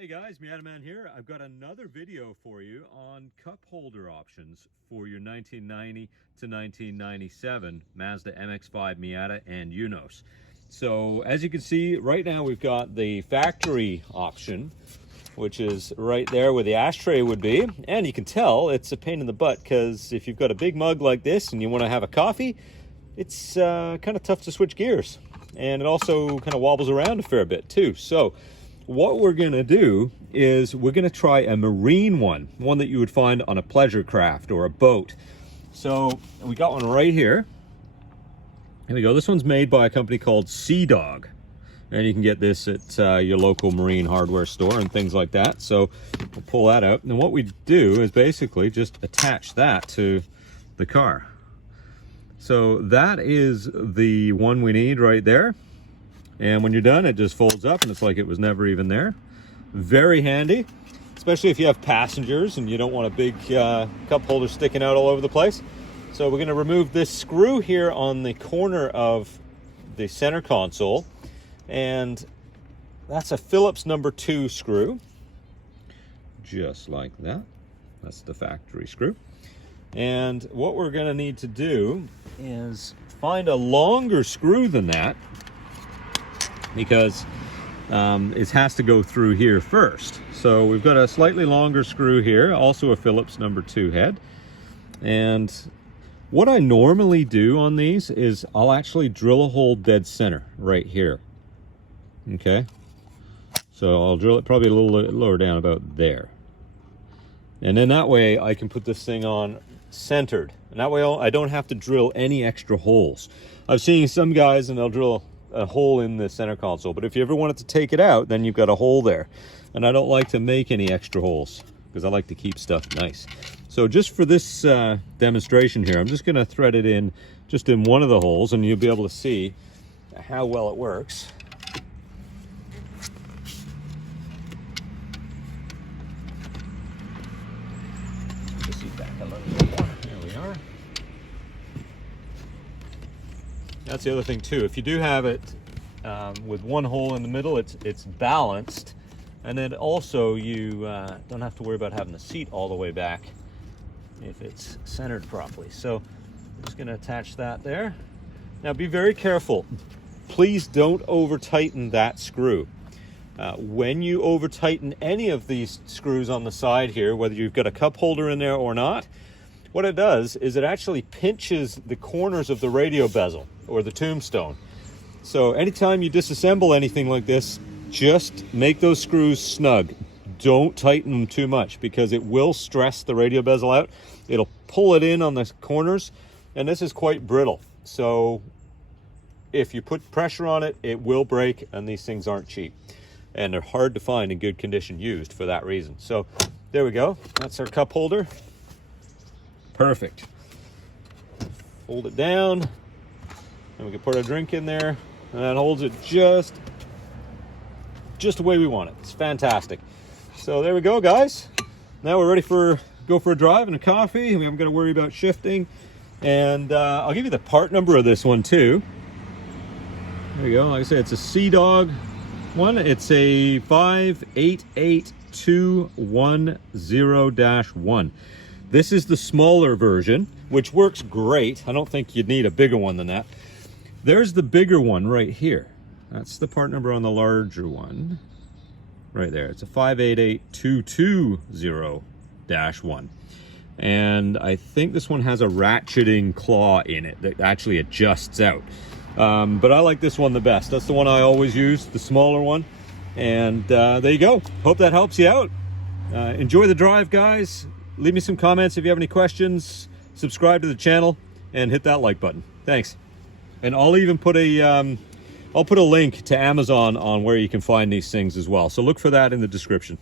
Hey guys, Miata Man here. I've got another video for you on cup holder options for your 1990 to 1997 Mazda MX-5 Miata and Eunos. So as you can see, right now we've got the factory option, which is right there where the ashtray would be. And you can tell it's a pain in the butt because if you've got a big mug like this and you want to have a coffee, it's kind of tough to switch gears. And it also kind of wobbles around a fair bit too. So what we're going to do is we're going to try a marine one that you would find on a pleasure craft or a boat. So we got one right here. Here we go. This one's made by a company called Sea Dog, and you can get this at your local marine hardware store and things like that. So we'll pull that out, and what we do is basically just attach that to the car. So that is the one we need right there. And when you're done, it just folds up and it's like it was never even there. Very handy, especially if you have passengers and you don't want a big cup holder sticking out all over the place. So we're going to remove this screw here on the corner of the center console. And that's a Phillips number 2 screw. Just like that. That's the factory screw. And what we're going to need to do is find a longer screw than that, because it has to go through here first. So we've got a slightly longer screw here, also a Phillips number 2 head. And what I normally do on these is I'll actually drill a hole dead center right here. Okay, so I'll drill it probably a little lower down about there. And then that way I can put this thing on centered. And that way I don't have to drill any extra holes. I've seen some guys and they'll drill a hole in the center console, but if you ever wanted to take it out, then you've got a hole there. And I don't like to make any extra holes because I like to keep stuff nice. So just for this demonstration here, I'm just going to thread it in just in one of the holes, and you'll be able to see how well it works. Just see back a little bit more. There we are. That's the other thing too. If you do have it with one hole in the middle, it's balanced, and then also you don't have to worry about having the seat all the way back if it's centered properly. So I'm just going to attach that there. Now be very careful. Please don't over tighten that screw. When you over tighten any of these screws on the side here, whether you've got a cup holder in there or not, what it does is it actually pinches the corners of the radio bezel or the tombstone. So anytime you disassemble anything like this, just make those screws snug. Don't tighten them too much because it will stress the radio bezel out. It'll pull it in on the corners, and this is quite brittle. So if you put pressure on it, it will break, and these things aren't cheap. And they're hard to find in good condition used for that reason. So there we go. That's our cup holder. Perfect. Fold it down, and we can put our drink in there, and that holds it just the way we want it. It's fantastic. So there we go, guys. Now we're ready for go for a drive and a coffee. We haven't got to worry about shifting. And I'll give you the part number of this one too. There you go. Like I said, it's a Sea Dog one. It's a 588210-1. This is the smaller version, which works great. I don't think you'd need a bigger one than that. There's the bigger one right here. That's the part number on the larger one. Right there. It's a 588220-1. And I think this one has a ratcheting claw in it that actually adjusts out. But I like this one the best. That's the one I always use, the smaller one. And there you go. Hope that helps you out. Enjoy the drive, guys. Leave me some comments if you have any questions. Subscribe to the channel and hit that like button. Thanks. And I'll even put I'll put a link to Amazon on where you can find these things as well. So look for that in the description.